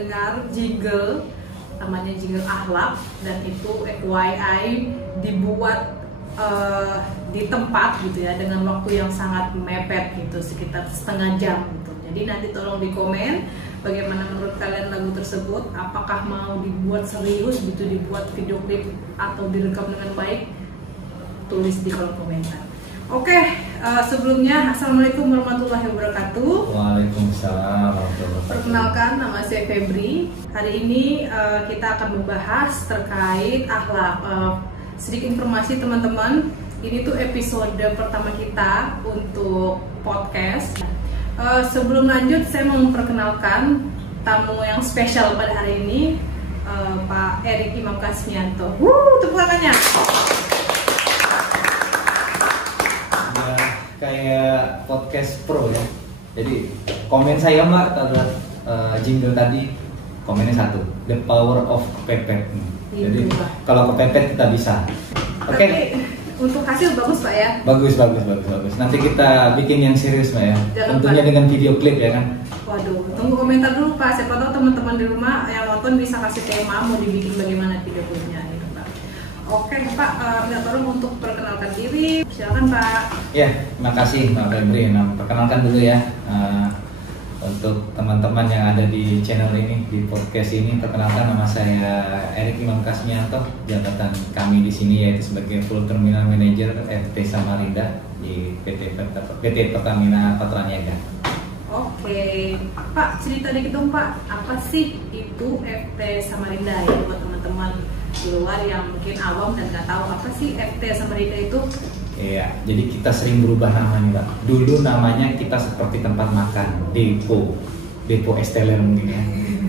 mendengar jingle, namanya jingle akhlak, dan itu FYI dibuat di tempat gitu ya, dengan waktu yang sangat mepet gitu, sekitar setengah jam gitu. Jadi nanti tolong di komen bagaimana menurut kalian lagu tersebut, apakah mau dibuat serius gitu, dibuat video klip atau direkam dengan baik, tulis di kolom komentar. Oke, sebelumnya assalamualaikum warahmatullahi wabarakatuh. Waalaikumsalam warahmatullahi wabarakatuh. Perkenalkan, nama saya Febri. Hari ini kita akan membahas terkait akhlak. Sedikit informasi teman-teman, ini tuh episode pertama kita untuk podcast. Sebelum lanjut, saya mau memperkenalkan tamu yang spesial pada hari ini, Pak Erik Imam Kasmianto. Tepuk tangannya. Ya, kayak podcast pro ya. Jadi komen saya Mbak terhadap jingle tadi, komennya satu, the power of kepepet. Jadi kalau kepepet kita bisa. Oke. Untuk hasil bagus Pak ya? Bagus. Nanti kita bikin yang serius Mbak ya. Tentunya dengan video klip ya kan. Waduh, tunggu komentar dulu Pak. Siapa tahu teman-teman di rumah yang nonton bisa kasih tema mau dibikin bagaimana video klipnya gitu Pak. Oke Pak, minta tolong untuk perkenalkan diri. Silakan Pak. Ya, terima kasih Mbak Febri. Nah, perkenalkan dulu ya. Untuk teman-teman yang ada di channel ini, di podcast ini, perkenalkan nama saya Erik Imam Kasmianto. Jabatan kami di sini yaitu sebagai Full Terminal Manager FT Samarinda di PT Pertamina Patraniaga. Oke, Pak, cerita dikit dong Pak, apa sih itu FT Samarinda ya, buat teman-teman di luar yang mungkin awam dan nggak tahu apa sih FT Samarinda itu? Iya, jadi kita sering berubah namanya Mbak. Dulu namanya kita seperti tempat makan, Depo Esteller mungkin ya.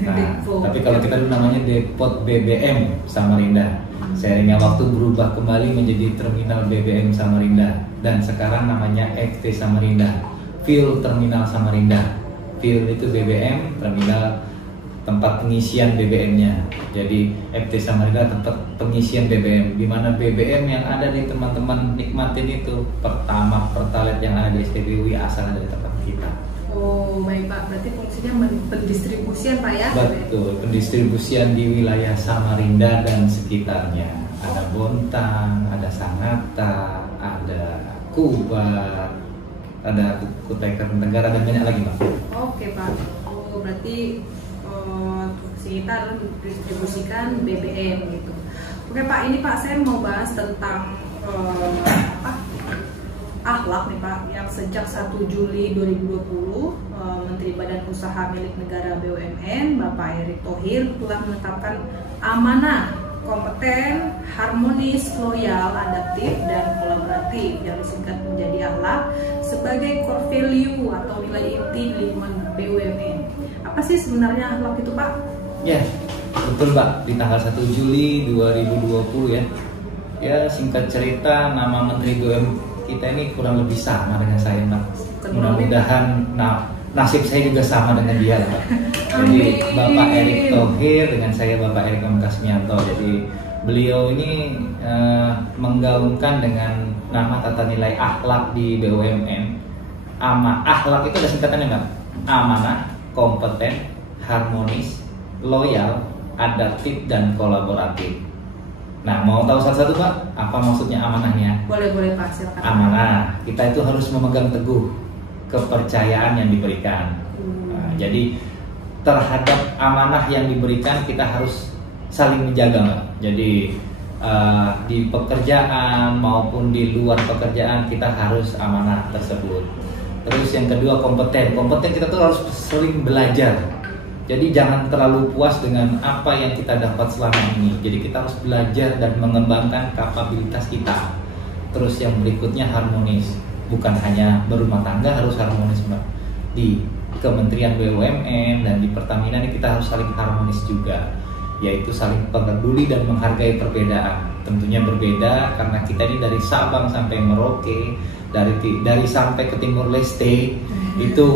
Nah, tapi kalau kita dulu namanya Depot BBM Samarinda. Seiringnya waktu berubah kembali menjadi Terminal BBM Samarinda, dan sekarang namanya FT Samarinda, Fuel Terminal Samarinda. Fuel itu BBM, terminal tempat pengisian BBM-nya. Jadi FT Samarinda tempat pengisian BBM, di mana BBM yang ada di teman-teman nikmatin itu Pertalite yang ada di SPBU asal dari tempat kita. Oh baik Pak, berarti fungsinya pendistribusian Pak ya? Betul, pendistribusian di wilayah Samarinda dan sekitarnya. Ada Bontang, ada Sangatta, ada Kubar, ada Kutai Kartanegara, dan banyak lagi Pak. Oke Pak, berarti kita harus distribusikan BBM gitu. Oke Pak, ini Pak saya mau bahas tentang akhlak nih Pak, yang sejak 1 Juli 2020 Menteri Badan Usaha Milik Negara BUMN Bapak Erick Thohir telah menetapkan amanah kompeten, harmonis, loyal, adaptif, dan kolaboratif yang disingkat menjadi akhlak sebagai core value atau nilai inti lingkungan BUMN. Apa sih sebenarnya akhlak itu Pak? Ya, betul Mbak, di tanggal 1 Juli 2020 ya. Ya, singkat cerita nama Menteri BUMN kita ini kurang lebih sama dengan saya Mbak. Mudah-mudahan nasib saya juga sama dengan dia Mbak. Jadi Bapak Erick Thohir dengan saya Bapak Erik Imam Kasmianto. Jadi beliau ini menggaungkan dengan nama tata nilai akhlak di BUMN. Akhlak itu ada singkatannya Mbak. Amanah, kompeten, harmonis, loyal, adaptif, dan kolaboratif. Nah, mau tahu satu-satu Pak, apa maksudnya amanahnya? Boleh Pak, silakan. Amanah, kita itu harus memegang teguh kepercayaan yang diberikan. Nah, jadi terhadap amanah yang diberikan kita harus saling menjaga Mbak. Jadi di pekerjaan maupun di luar pekerjaan kita harus amanah tersebut. Terus yang kedua kompeten kita tuh harus sering belajar. Jadi jangan terlalu puas dengan apa yang kita dapat selama ini. Jadi kita harus belajar dan mengembangkan kapabilitas kita. Terus yang berikutnya harmonis. Bukan hanya berumah tangga harus harmonis Mbak. Di Kementerian BUMN dan di Pertamina ini kita harus saling harmonis juga. Yaitu saling peduli dan menghargai perbedaan. Tentunya berbeda karena kita ini dari Sabang sampai Merauke, dari sampai ke Timur Leste, itu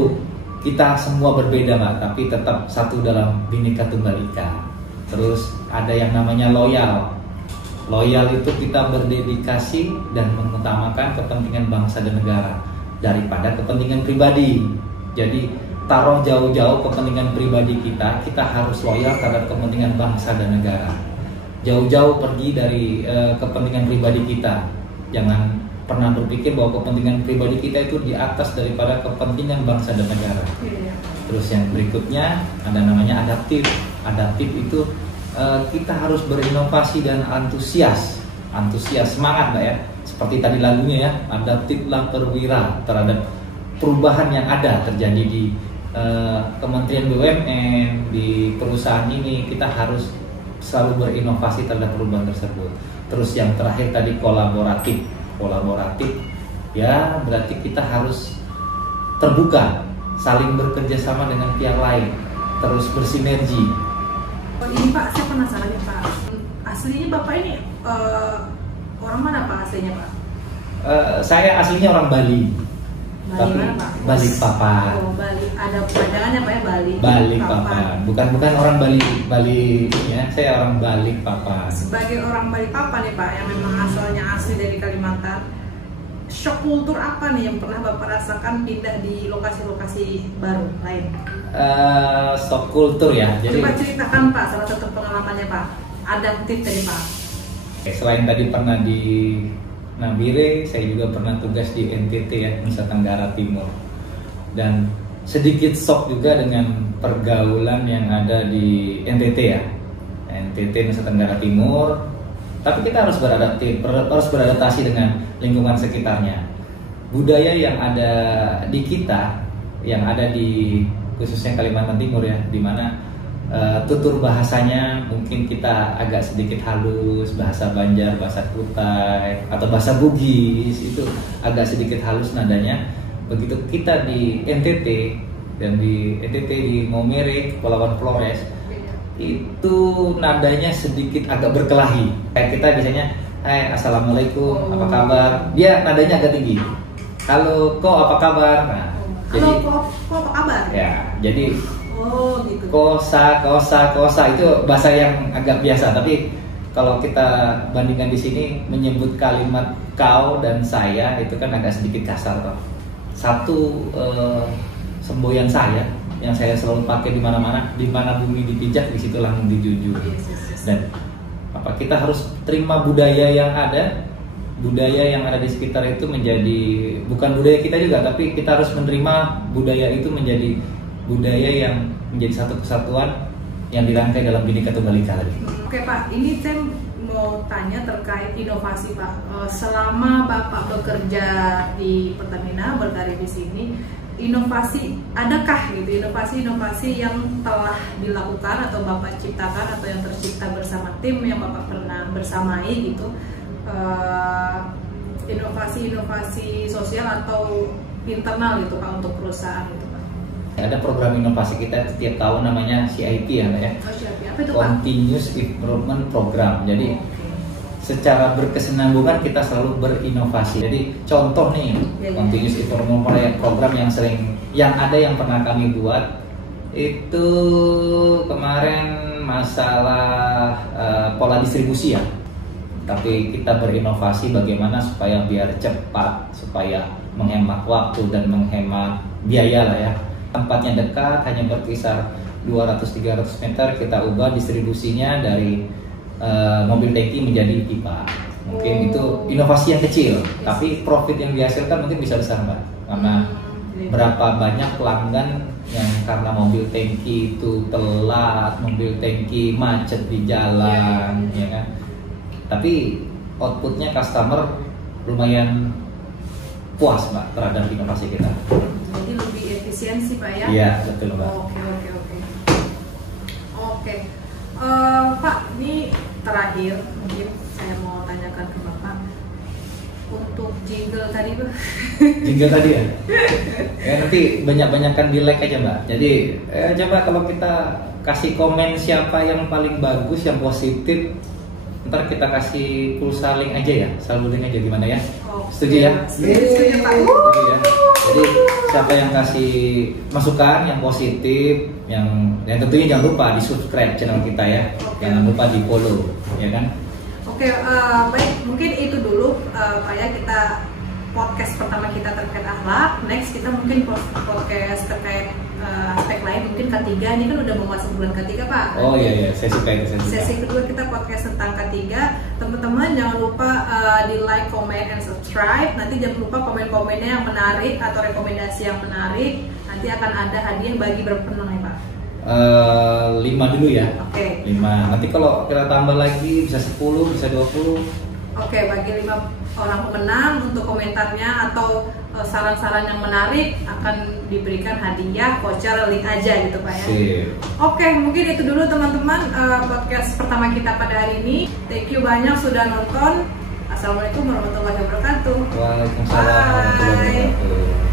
kita semua berbeda Mbak, tapi tetap satu dalam Bhinneka Tunggal Ika. Terus ada yang namanya loyal. Loyal itu kita berdedikasi dan mengutamakan kepentingan bangsa dan negara daripada kepentingan pribadi. Jadi taruh jauh-jauh kepentingan pribadi kita, kita harus loyal terhadap kepentingan bangsa dan negara. Jauh-jauh pergi dari kepentingan pribadi kita. Jangan pernah berpikir bahwa kepentingan pribadi kita itu di atas daripada kepentingan bangsa dan negara. Terus yang berikutnya ada namanya adaptif. Adaptif itu kita harus berinovasi dan antusias, semangat Mbak ya. Seperti tadi lagunya ya, adaptiflah perwira terhadap perubahan yang ada terjadi di Kementerian BUMN, di perusahaan ini. Kita harus selalu berinovasi terhadap perubahan tersebut. Terus yang terakhir tadi kolaboratif ya, berarti kita harus terbuka, saling bekerja sama dengan pihak lain, terus bersinergi. Oh, ini Pak, saya penasaran nih Pak, aslinya Bapak ini orang mana Pak aslinya Pak? Saya aslinya orang Bali. Bali mana Pak? Balikpapan. Oh, Bali. Ada panjangannya Pak ya, Bali. Balikpapan. Bukan orang Bali ya, saya orang Balikpapan. Sebagai orang Balikpapan nih Pak, yang memang asalnya asli dari Kalimantan, shock kultur apa nih yang pernah Bapak rasakan pindah di lokasi-lokasi baru lain? Shock kultur ya. Jadi, coba ceritakan Pak salah satu pengalamannya Pak. Adaptif tadi Pak. Selain tadi pernah di Nabire, saya juga pernah tugas di NTT ya, Nusa Tenggara Timur. Dan sedikit shock juga dengan pergaulan yang ada di NTT ya, NTT Nusa Tenggara Timur. Tapi kita harus beradaptasi dengan lingkungan sekitarnya. Budaya yang ada di kita, yang ada di khususnya Kalimantan Timur ya, di mana tutur bahasanya mungkin kita agak sedikit halus, bahasa Banjar, bahasa Kutai, atau bahasa Bugis itu agak sedikit halus nadanya. Begitu kita di NTT dan di NTT di Maumere, Kepulauan Flores, itu nadanya sedikit agak berkelahi. Kayak kita biasanya, hai assalamualaikum, apa kabar? Dia nadanya agak tinggi. Halo, kok apa kabar? Nah, halo, kok apa kabar? Ya, jadi gitu. Kosa itu bahasa yang agak biasa, tapi kalau kita bandingkan di sini menyebut kalimat kau dan saya itu kan agak sedikit kasar toh. Satu semboyan saya yang saya selalu pakai di mana-mana, di mana bumi dipijak di situ langsung dijunjung. Dan kita harus terima budaya yang ada di sekitar itu menjadi bukan budaya kita juga, tapi kita harus menerima budaya itu menjadi budaya yang menjadi satu kesatuan yang dirangkai dalam Bhinneka Tunggal Ika tadi. Oke Pak, ini saya mau tanya terkait inovasi Pak. Selama Bapak bekerja di Pertamina, berkarir di sini, inovasi adakah gitu, inovasi yang telah dilakukan atau Bapak ciptakan atau yang tercipta bersama tim yang Bapak pernah bersamai gitu, inovasi sosial atau internal gitu Pak untuk perusahaan itu Pak? Ada program inovasi kita setiap tahun namanya CIP ya, ya. Apa itu, Pak? Continuous Improvement Program. Jadi secara berkesinambungan kita selalu berinovasi. Jadi contoh nih, Continuous Improvement Program yang pernah kami buat itu kemarin masalah pola distribusi ya. Tapi kita berinovasi bagaimana supaya biar cepat, supaya menghemat waktu dan menghemat biaya lah ya. Tempatnya dekat, hanya berkisar 200-300 meter, kita ubah distribusinya dari mobil tangki menjadi pipa. Mungkin itu inovasi yang kecil, tapi profit yang dihasilkan mungkin bisa besar Mbak. Karena berapa banyak pelanggan yang karena mobil tangki itu telat, mobil tangki macet di jalan, ya kan. Tapi outputnya customer lumayan puas Mbak terhadap inovasi kita. Jadi lebih efisiensi Pak ya? Iya betul Mbak. Oke. Pak, ini terakhir mungkin saya mau tanyakan ke Bapak untuk jingle tadi Pak. Jingle tadi ya? Ya nanti banyak-banyakan di like aja Mbak. Jadi coba kalau kita kasih komen siapa yang paling bagus, yang positif, ntar kita kasih pulsa link aja ya, saldo link aja gimana ya? Setuju ya? Setuju Pak. Setuju ya. Jadi siapa yang kasih masukan yang positif, yang tentunya jangan lupa di subscribe channel kita ya, jangan lupa di follow, ya kan? Oke, baik mungkin itu dulu Pak ya, kita podcast pertama kita terkait akhlak. Next kita mungkin podcast terkait aspek lain, mungkin ketiga. Ini kan udah mau masuk bulan ketiga, Pak. Oh iya, sesi kedua kita podcast tentang ketiga. Teman-teman jangan lupa di like, comment, and subscribe. Nanti jangan lupa komen-komennya yang menarik atau rekomendasi yang menarik. Nanti akan ada hadiah bagi berpemenang ya, Pak. 5 dulu ya. Oke. 5. Nanti kalau kita tambah lagi bisa 10, bisa 20. Oke, bagi 5 orang pemenang untuk komentarnya atau saran-saran yang menarik akan diberikan hadiah voucher link aja gitu Pak ya. Sip. Oke, mungkin itu dulu teman-teman podcast pertama kita pada hari ini. Thank you banyak sudah nonton. Assalamualaikum warahmatullahi wabarakatuh. Waalaikumsalam warahmatullahi wabarakatuh.